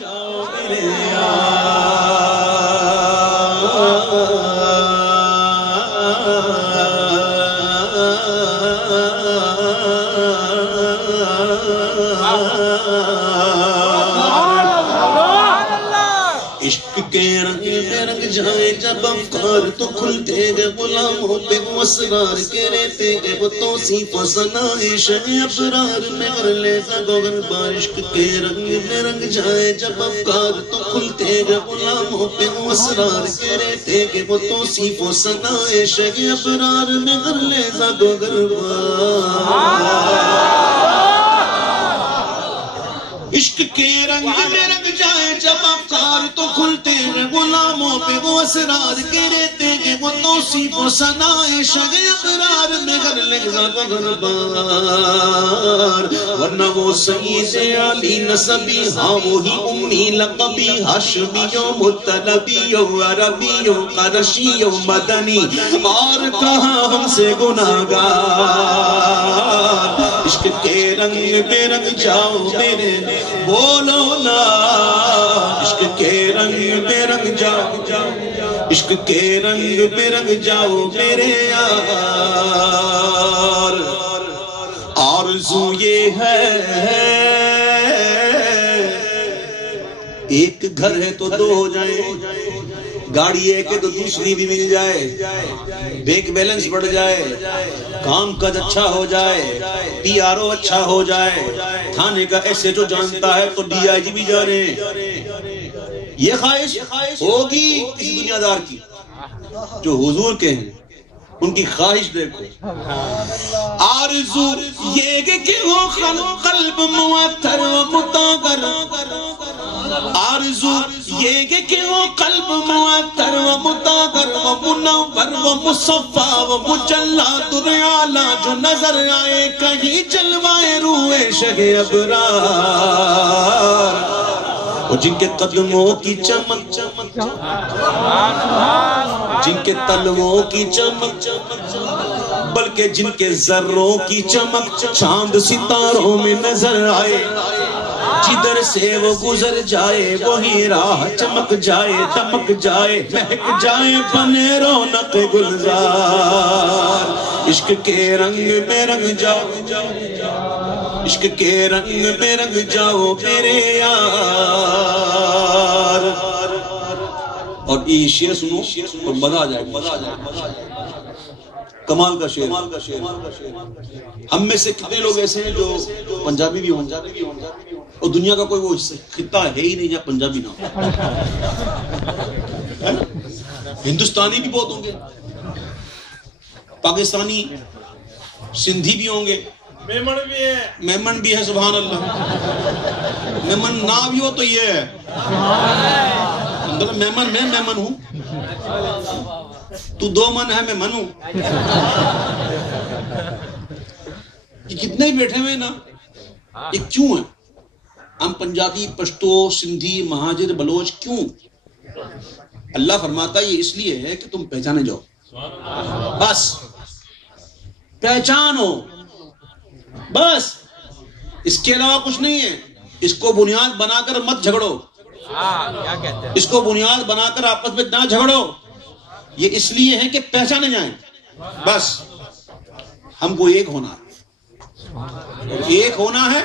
جاؤ میرے یار عشق کے رنگ میں رنگ جائے جب افکار تو کھلتے گئے غلاموں پہ وہ اسرار کے رہتے گئے وہ توصیف و ثنائے شہ ابرار میں ہر لہجہ گوہر بار عشق کے رنگ میں رنگ جائے جب افکار تو کھلتے گئے غلاموں پہ وہ اسرار کے رہتے گئے وہ توصیف و ثنائے شہ ابرار میں ہر لہجہ گوہر بار عشق کے رنگ میں رنگ جائے جب افکار تو کھلتے ہیں غلاموں پہ وہ اسرار کے رہتے ہیں وہ توصیف و ثنائے شہ ابرار میں ہر لہجہ گوہر بار ورنہ وہ سید علی نسبی ہاں وہی امی لقبی ہاشمی و مطلبی و عربی و قرشی و مدنی اور کہاں ہم سے گناہگار عشق کے رنگ میں رنگ جاؤ میرے بولو نا عشق کے رنگ میں رنگ جاؤ عشق کے رنگ میں رنگ جاؤ میرے یار آرزو یہ ہے ایک گھر ہے تو دو ہو جائے گاڑی ایک ہے تو دوسری بھی مل جائے بینک بیلنس بڑھ جائے کام کاج اچھا ہو جائے پی آر او اچھا ہو جائے تھانے کا ایس ایچ او جانتا ہے تو ڈی آئی جی بھی جانے یہ خواہش ہوگی اس دنیا دار کی جو حضور کے ہیں ان کی خواہش دیکھو آرزو یہ کہ وہ قلب معطر و مطہر آرزو یہ کہ وہ قلب معطر و مطہر و منور و مصفا و مجلا دریالا جو نظر آئے کہیں جلوائے روح شہ ابرار اور جن کے قدموں کی چمک جن کے تلووں کی چمک بلکہ جن کے ذروں کی چمک چاند ستاروں میں نظر آئے جدھر سے وہ گزر جائے وہی راہ چمک جائے دمک جائے مہک جائے بنے رونق گلزار عشق کے رنگ میں رنگ جاؤ عشق کے رنگ میں رنگ جاؤ میرے یار اور یہ شعر سنو اور مزہ آ جائے کمال کا شعر ہم میں سے کتنے لوگ ایسے ہیں جو پنجابی بھی ہوں اور دنیا کا کوئی وہ خطہ ہے ہی نہیں جہاں پنجابی نہ ہو ہندوستانی بھی بہت ہوں گے پاکستانی سندھی بھی ہوں گے میمن بھی ہے سبحان اللہ میمن نہ بھی ہو تو یہ ہے میمن میں میمن ہوں تو دو من ہے میں من ہوں یہ کتنے ہی بیٹھے ہوئے نا یہ کیوں ہے ہم پنجابی پشتو سندھی مہاجر بلوچ کیوں اللہ فرماتا ہے یہ اس لیے ہے کہ تم پہچانے جاؤ بس پہچانو بس اس کے علاوہ کچھ نہیں ہے اس کو بنیاد بنا کر مت جھگڑو اس کو بنیاد بنا کر آپس میں نہ جھگڑو یہ اس لیے ہے کہ پہچانے جائیں بس ہم کو ایک ہونا ہے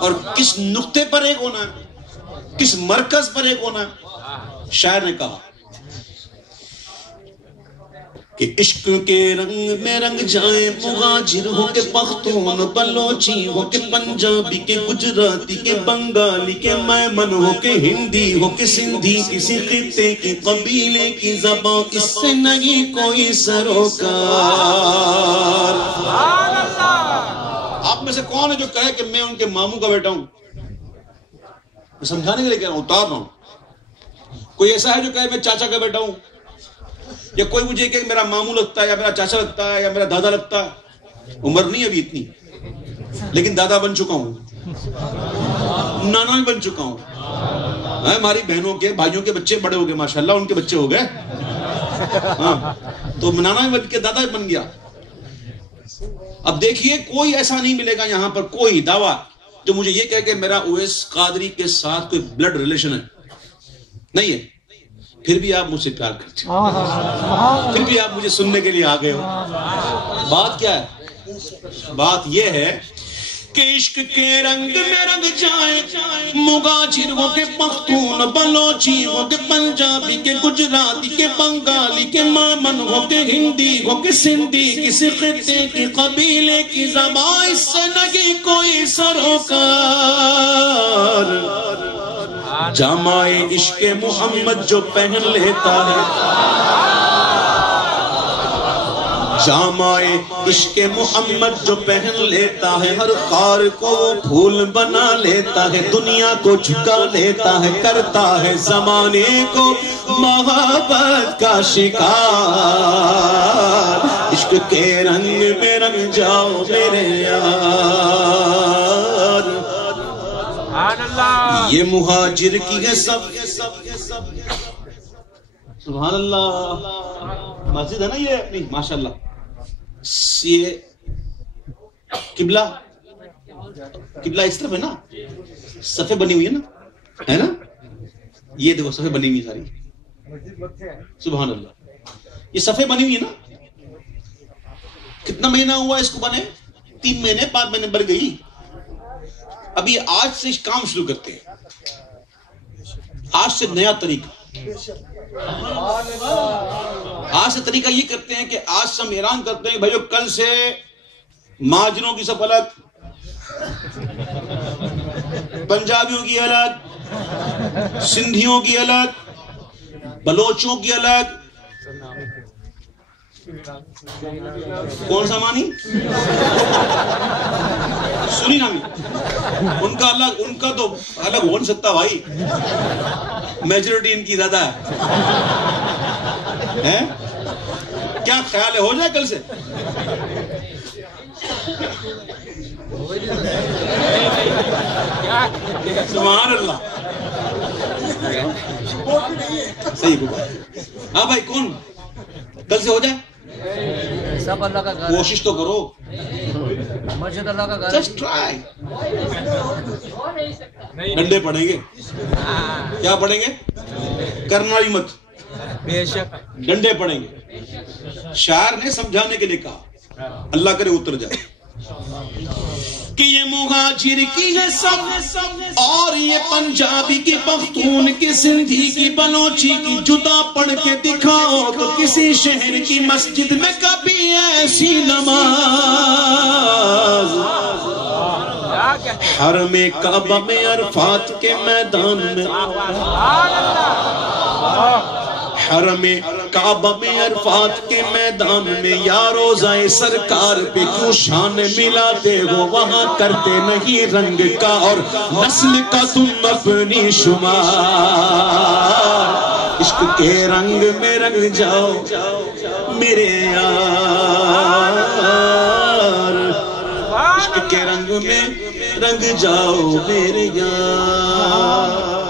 اور کس نقطے پر ایک ہونا ہے کس مرکز پر ایک ہونا ہے شاعر نے کہا کہ عشق کے رنگ میں رنگ جائیں مغاجر ہو کے پختون بلوچی ہو کے پنجابی کے گجراتی کے بنگالی کے میمن ہو کے ہندی ہو کے سندھی کسی خطے کی قبیلے کی زبان اس سے نہیں کوئی سروکار آپ میں سے کون ہے جو کہے کہ میں ان کے ماموں کا بیٹا ہوں میں سمجھانے کے لیے کہہ رہا ہوں اتار رہا ہوں کوئی ایسا ہے جو کہے میں چاچا کا بیٹا ہوں یا کوئی مجھے کہ میرا ماموں لگتا ہے یا میرا چاچا لگتا ہے یا میرا دادا لگتا ہے عمر نہیں ابھی اتنی لیکن دادا بن چکا ہوں نانا بھی بن چکا ہوں ہماری بہنوں کے بھائیوں کے بچے بڑے ہو گئے ماشاءاللہ ان کے بچے ہو گئے ہاں تو نانا بھی بن کے دادا بھی بن گیا اب دیکھیے کوئی ایسا نہیں ملے گا یہاں پر کوئی دعویٰ جو مجھے یہ کہے کہ میرا اویس قادری کے ساتھ کوئی بلڈ ریلیشن ہے، نہیں ہے، پھر بھی آپ مجھ سے پیار کرتے ہیں، پھر بھی آپ مجھے سننے کے لیے آ گئے ہو۔ بات کیا ہے؟ بات یہ ہے کہ عشق کے رنگ میں رنگ جائے، مغاجر ہو کے پختون، بلوچی ہو کے پنجابی کے گجراتی کے بنگالی کے مامن ہو کے ہندی ہو کے سندھی، کسی خطے کی قبیلے کی زبان، اس سے لگی کوئی سروکار، جامع عشق محمد جو پہن لیتا ہے، جامع عشق محمد جو پہن لیتا ہے، ہر خار کو وہ پھول بنا لیتا ہے، دنیا کو جھکا لیتا ہے، کرتا ہے زمانے کو محبت کا شکار، عشق کے رنگ میں رنگ جاؤ میرے یار، یہ مہاجر کی ہے سب، سبحان اللہ، مسجد ہے نا یہ اپنی، ماشاءاللہ، یہ قبلہ اس طرف ہے نا، صفیں بنی ہوئی ہے نا، یہ دیکھو صفیں بنی ہوئی ساری، سبحان اللہ، یہ صفیں بنی ہوئی ہے نا، کتنا مہینہ ہوا اس کو بنے؟ 3 مہینے، 5 مہینے بڑھ گئی، ابھی آج سے کام شروع کرتے ہیں، آج سے نیا طریقہ، آج سے طریقہ یہ کرتے ہیں کہ آج سے ہم اعلان کرتے ہیں بھائیو کل سے ماجروں کی سب الگ، پنجابیوں کی الگ، سندھیوں کی الگ، بلوچوں کی الگ، کون سا مانی؟ سنی نامی، ان کا الگ، ان کا تو الگ ہو نہیں سکتا بھائی، میجورٹی ان کی زیادہ ہے، کیا خیال ہے ہو جائے کل سے؟ سبحان اللہ، صحیح کو ہاں بھائی، کون کل سے ہو جائے؟ سب اللہ کا گھر، کوشش تو کرو، مسجد اللہ کا گھر، جسٹ ٹرائی، ڈنڈے پڑیں گے، کیا پڑیں گے؟ کرنا بھی مت، بے شک ڈنڈے پڑیں گے، شاعر نے سمجھانے کے لیے کہا، اللہ کرے اتر جائے کہ یہ مہاجر کی ہے سب، اور یہ پنجابی کی، پختون کی، سندھی کی، بلوچی کی، جدا پڑھ کے دکھاؤ تو کسی شہر کی مسجد میں کبھی ایسی نماز، حرم کعبہ میں عرفات کے میدان میں، حرم کعبہ میں عرفات کے میدان میں، یا روضہ سرکار پہ کیوں شان ملاتے ہو، وہاں کرتے نہیں رنگ کا اور نسل کا تم اپنی شمار، عشق کے رنگ میں رنگ جاؤ میرے یار، عشق کے رنگ میں رنگ جاؤ میرے یار۔